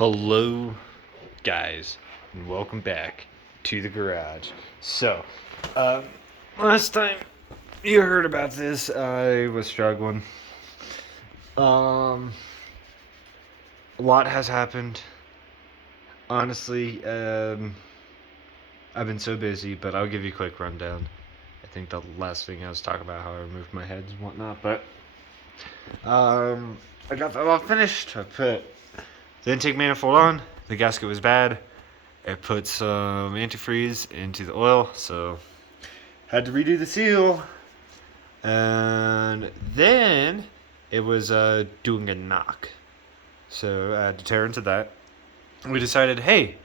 Hello, guys, and welcome back to the garage. So, uh, last time you heard about this, I was struggling. A lot has happened. Honestly, I've been so busy, but I'll give you a quick rundown. I think the last thing I was talking about how I removed my heads and whatnot, but I got that all finished. I put the intake manifold on. The gasket was bad. I put some antifreeze into the oil, so had to redo the seal. And then it was doing a knock, so I had to tear into that. We decided, hey,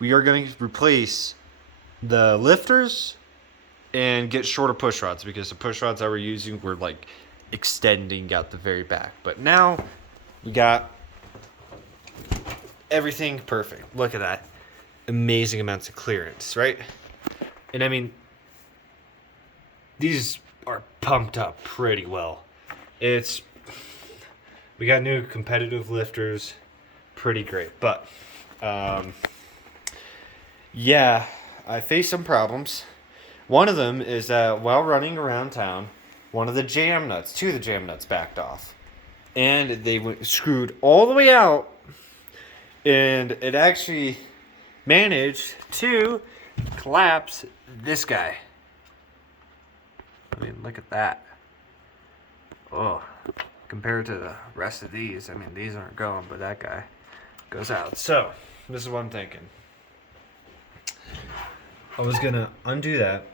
we are going to replace the lifters and get shorter push rods because the push rods I were using were like extending out the very back. But now we got everything perfect. Look at that. Amazing amounts of clearance, right? And I mean, these are pumped up pretty well. We got new competitive lifters, pretty great. But yeah, I faced some problems. One of them is that while running around town, two of the jam nuts backed off, and they screwed all the way out, and it actually managed to collapse this guy. I mean, look at that. Oh, compared to the rest of these, I mean, these aren't going, but that guy goes out. So, this is what I'm thinking. I was gonna undo that,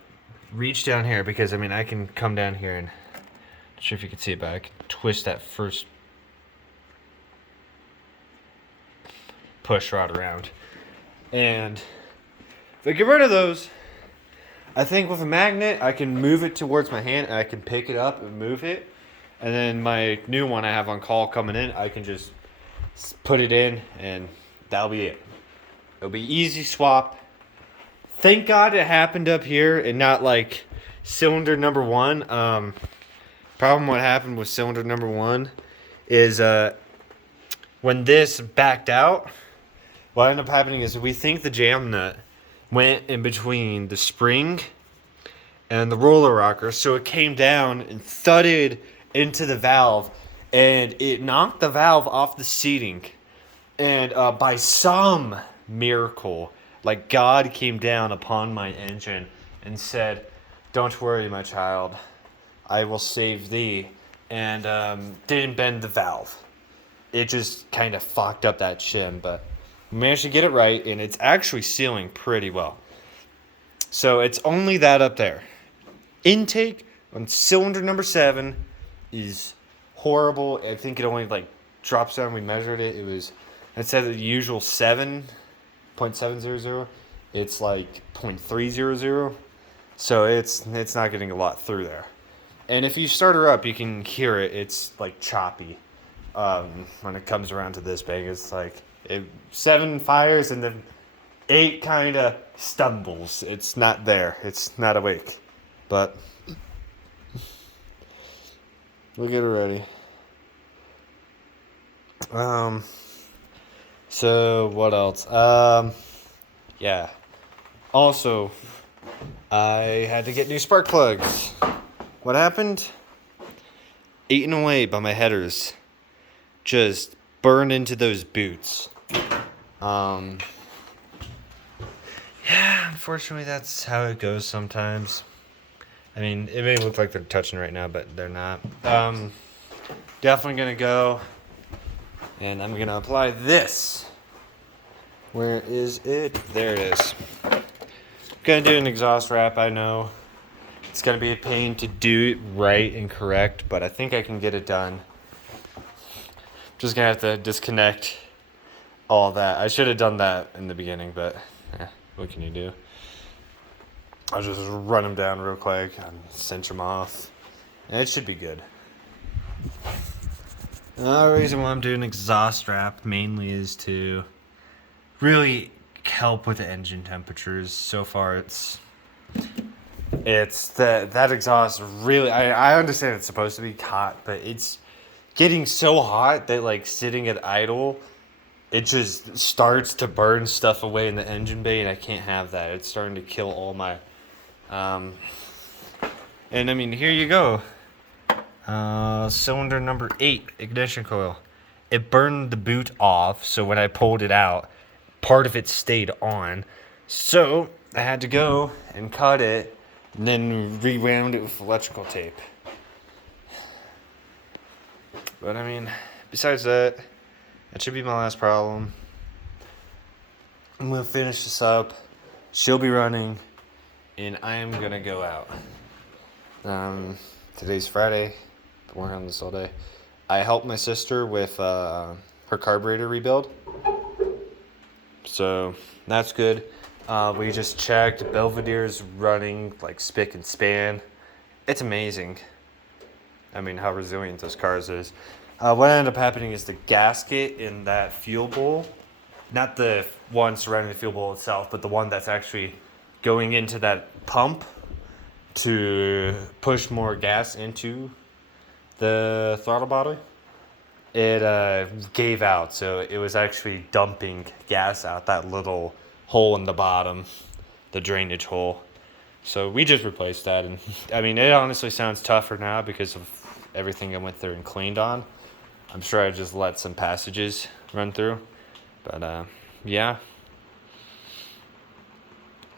reach down here, because I mean, I can come down here and, not sure if you can see it, but I can twist that first push rod around. And if I get rid of those, I think with a magnet, I can move it towards my hand and I can pick it up and move it. And then my new one I have on call coming in, I can just put it in and that'll be it. It'll be easy swap. Thank God it happened up here and not like cylinder number one. Problem what happened with cylinder number one is when this backed out, what ended up happening is we think the jam nut went in between the spring and the roller rocker, so it came down and thudded into the valve, and it knocked the valve off the seating. And by some miracle, like God came down upon my engine and said, "Don't worry, my child, I will save thee," and didn't bend the valve. It just kind of fucked up that shim, but managed to get it right, and it's actually sealing pretty well. So it's only that up there. Intake on cylinder number 7 is horrible. I think it only like drops down. We measured it. Instead of the usual 7.700, it's like 0.300. So it's not getting a lot through there. And if you start her up, you can hear it. It's like choppy. When it comes around to this big, it's like 7 fires and then 8 kind of stumbles. It's not there. It's not awake. But we'll get it ready. So what else? Yeah. Also, I had to get new spark plugs. What happened? Eaten away by my headers. Just burned into those boots. Yeah, unfortunately that's how it goes sometimes. I mean, it may look like they're touching right now, but they're not. Definitely gonna go, and I'm gonna apply this. Where is it? There it is. Gonna do an exhaust wrap, I know. It's gonna be a pain to do it right and correct, but I think I can get it done. Just gonna have to disconnect all that. I should have done that in the beginning, but what can you do? I'll just run them down real quick and cinch them off. And it should be good. The reason why I'm doing exhaust wrap mainly is to really help with the engine temperatures. So far it's that exhaust really, I understand it's supposed to be hot, but it's getting so hot that like sitting at idle it just starts to burn stuff away in the engine bay, and I can't have that. It's starting to kill all my, and I mean, here you go. Cylinder number 8, ignition coil. It burned the boot off, so when I pulled it out, part of it stayed on. So I had to go and cut it, and then rewound it with electrical tape. But I mean, besides that, that should be my last problem. I'm gonna finish this up. She'll be running, and I am gonna go out. Today's Friday. Been working on this all day. I helped my sister with her carburetor rebuild, so that's good. We just checked. Belvedere's running like spick and span. It's amazing. I mean, how resilient those cars is. What ended up happening is the gasket in that fuel bowl, not the one surrounding the fuel bowl itself, but the one that's actually going into that pump to push more gas into the throttle body, it gave out. So it was actually dumping gas out that little hole in the bottom, the drainage hole. So we just replaced that. And I mean, it honestly sounds tougher now because of everything I went through and cleaned on. I'm sure I just let some passages run through. But yeah.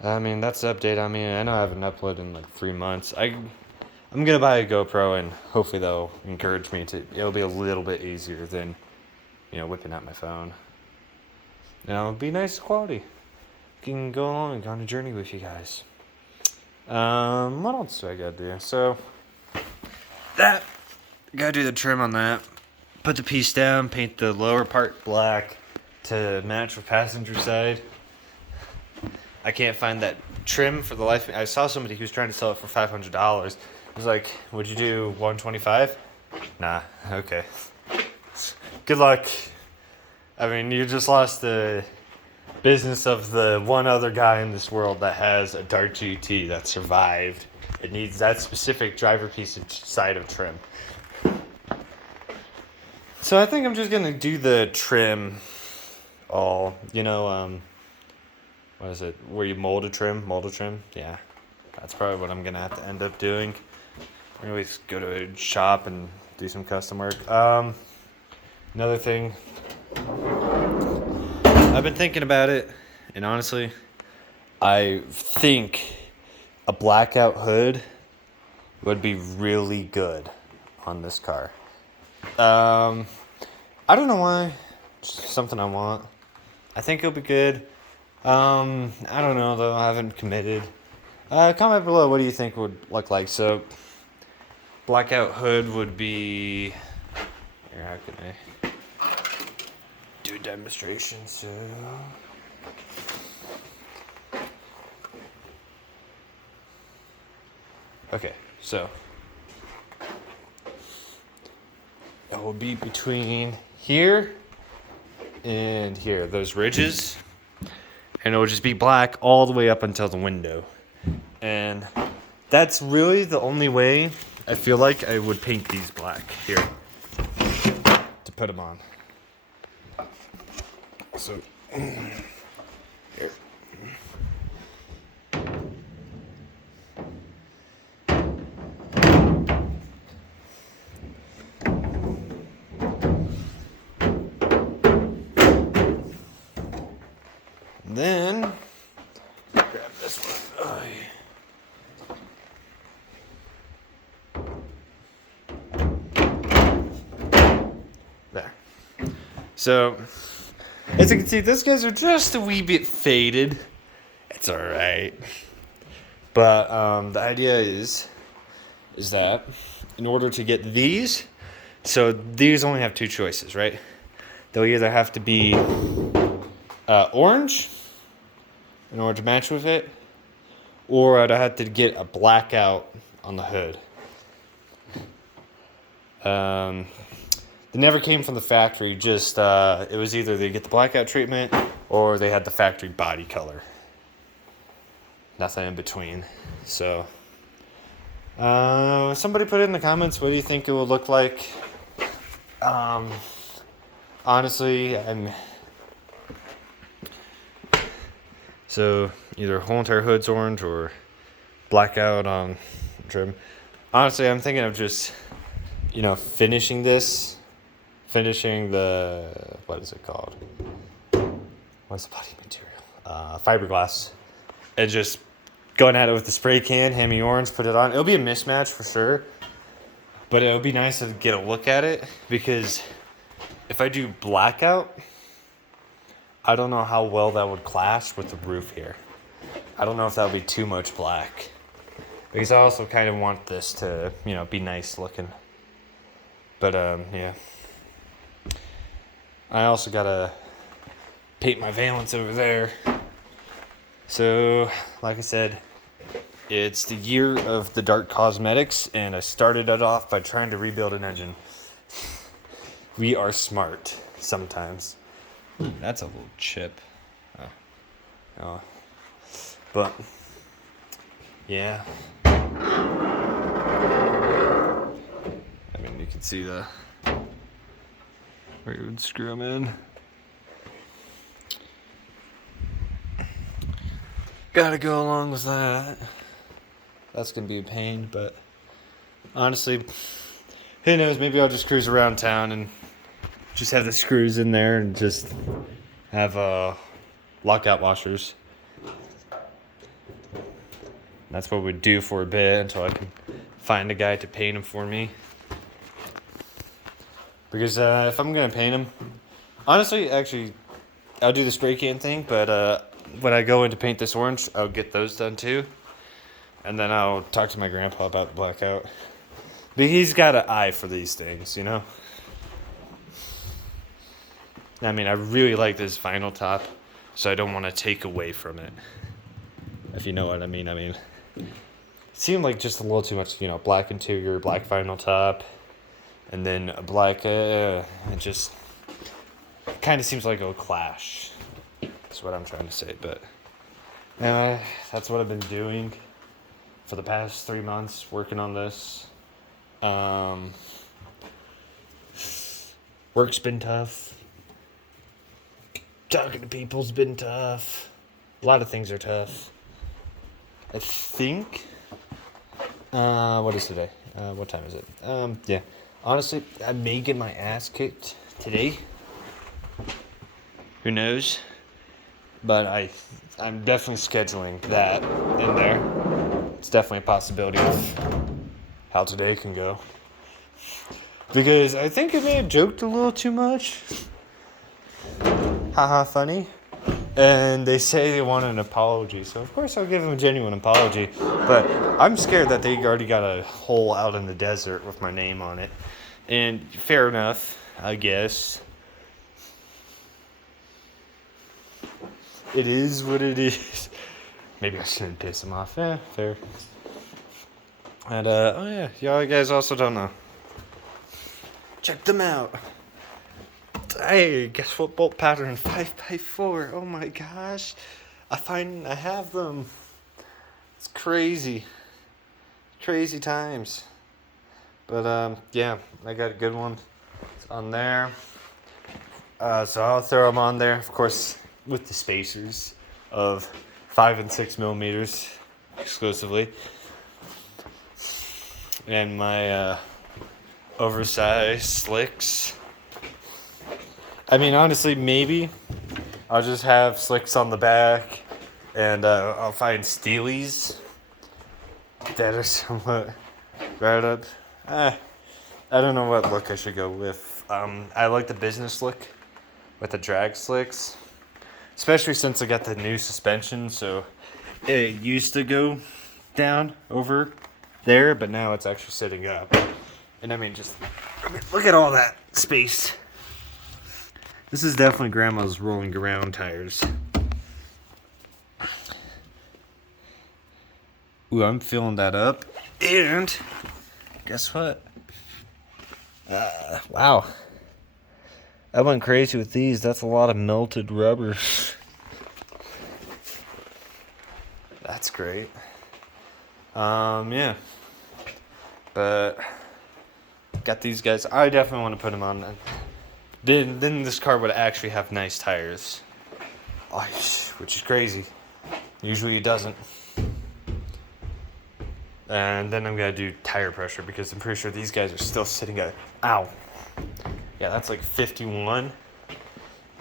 I mean, that's the update. I mean, I know I haven't uploaded in like 3 months. I'm gonna buy a GoPro, and hopefully they'll encourage me to. It'll be a little bit easier than, whipping out my phone. It'll be nice quality. Can go along and go on a journey with you guys. What else do I gotta do? So that gotta do the trim on that. Put the piece down. Paint the lower part black to match with passenger side. I can't find that trim for the life. I saw somebody who was trying to sell it for $500. I was like, would you do $125? Nah, okay. Good luck. I mean, you just lost the business of the one other guy in this world that has a Dart GT that survived. It needs that specific driver piece of side of trim. So I think I'm just going to do the trim all, what is it? Where you mold a trim? Yeah. That's probably what I'm going to have to end up doing. I always go to a shop and do some custom work. Another thing. I've been thinking about it, and honestly, I think a blackout hood would be really good on this car. I don't know why. Just something I want. I think it'll be good. I don't know though. I haven't committed. Comment below. What do you think would look like? So, blackout hood would be. Here, how can I do a demonstration? So, okay. So, it will be between here and here. Those ridges. And it will just be black all the way up until the window. And that's really the only way I feel like I would paint these black here to put them on. So, here. Then, grab this one. Oh, yeah. There. So, as you can see, these guys are just a wee bit faded. It's alright. But the idea is that in order to get these, so these only have two choices, right? They'll either have to be orange in order to match with it, or I'd have to get a blackout on the hood. They never came from the factory, just it was either they get the blackout treatment or they had the factory body color. Nothing in between. So somebody put it in the comments, what do you think it will look like? Honestly, So either whole entire hood's orange or blackout on trim. Honestly, I'm thinking of just, finishing the, what is it called? What's the body material? Fiberglass. And just going at it with the spray can, Hemi orange, put it on. It'll be a mismatch for sure. But it would be nice to get a look at it, because if I do blackout, I don't know how well that would clash with the roof here. I don't know if that would be too much black. Because I also kind of want this to, be nice looking. But, yeah. I also gotta paint my valance over there. So, like I said, it's the year of the dark cosmetics, and I started it off by trying to rebuild an engine. We are smart sometimes. That's a little chip. Oh. But, yeah. I mean, you can see where you would screw them in. Gotta go along with that. That's gonna be a pain, but honestly, who knows? Maybe I'll just cruise around town and just have the screws in there and just have lockout washers. That's what we'd do for a bit until I can find a guy to paint them for me. Because if I'm gonna paint them, honestly, actually, I'll do the spray can thing, but when I go in to paint this orange, I'll get those done too. And then I'll talk to my grandpa about the blackout. But he's got an eye for these things, I mean, I really like this vinyl top, so I don't want to take away from it. If you know what I mean. It seemed like just a little too much, black interior, black vinyl top, and then a black, it just kind of seems like it'll clash. That's what I'm trying to say, but that's what I've been doing for the past 3 months, working on this. Work's been tough. Talking to people's been tough. A lot of things are tough. I think. What is today? What time is it? Yeah. Honestly, I may get my ass kicked today. Who knows? But I'm definitely scheduling that in there. It's definitely a possibility of how today can go. Because I think I may have joked a little too much. Haha, funny. And they say they want an apology, so of course I'll give them a genuine apology. But I'm scared that they already got a hole out in the desert with my name on it. And fair enough, I guess. It is what it is. Maybe I shouldn't piss them off. Yeah, fair. And, oh yeah, y'all guys also don't know. Check them out. Hey, guess what bolt pattern? 5x4. Oh my gosh. I have them. It's crazy. Crazy times. But, yeah, I got a good one. It's on there. So I'll throw them on there, of course, with the spacers of 5 and 6 millimeters exclusively. And my oversized slicks. I mean, honestly, maybe I'll just have slicks on the back, and I'll find steelies that are somewhat right up. I don't know what look I should go with. I like the business look with the drag slicks, especially since I got the new suspension. So it used to go down over there, but now it's actually sitting up. And look at all that space. This is definitely Grandma's rolling around tires. Ooh, I'm filling that up. And guess what? Wow. I went crazy with these. That's a lot of melted rubber. That's great. Yeah. But got these guys. I definitely want to put them on. Then this car would actually have nice tires. Which is crazy. Usually it doesn't. And then I'm gonna do tire pressure because I'm pretty sure these guys are still sitting at, ow. Yeah, that's like 51.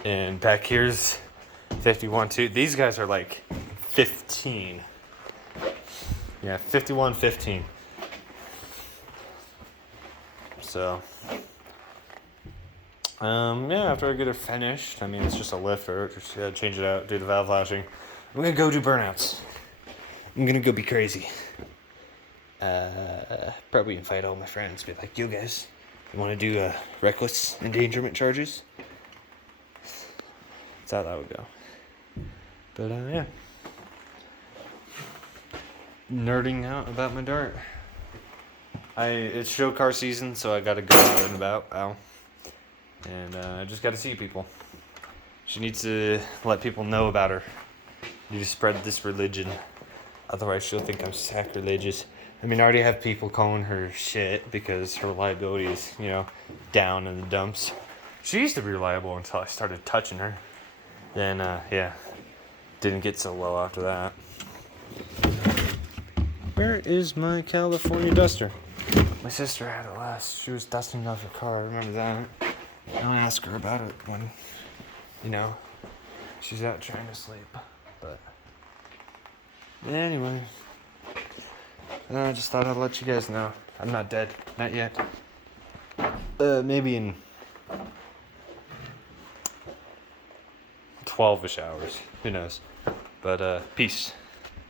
And back here's 51 too. These guys are like 15. Yeah, 51, 15. So, yeah, after I get it finished, I mean, it's just a lifter. Just gotta change it out, do the valve flashing. I'm gonna go do burnouts. I'm gonna go be crazy. Probably invite all my friends. Be like, you guys, you want to do reckless endangerment charges? That's how that would go. But yeah, nerding out about my dart. It's show car season, so I gotta go out and about. Ow. And I just gotta see people. She needs to let people know about her. Need to spread this religion. Otherwise, she'll think I'm sacrilegious. I mean, I already have people calling her shit because her reliability is, down in the dumps. She used to be reliable until I started touching her. Then, yeah, didn't get so well after that. Where is my California duster? My sister had it last. She was dusting off her car. I remember that. I'll ask her about it when, she's out trying to sleep. But anyway, I just thought I'd let you guys know. I'm not dead. Not yet. Maybe in 12-ish hours. Who knows? But, peace.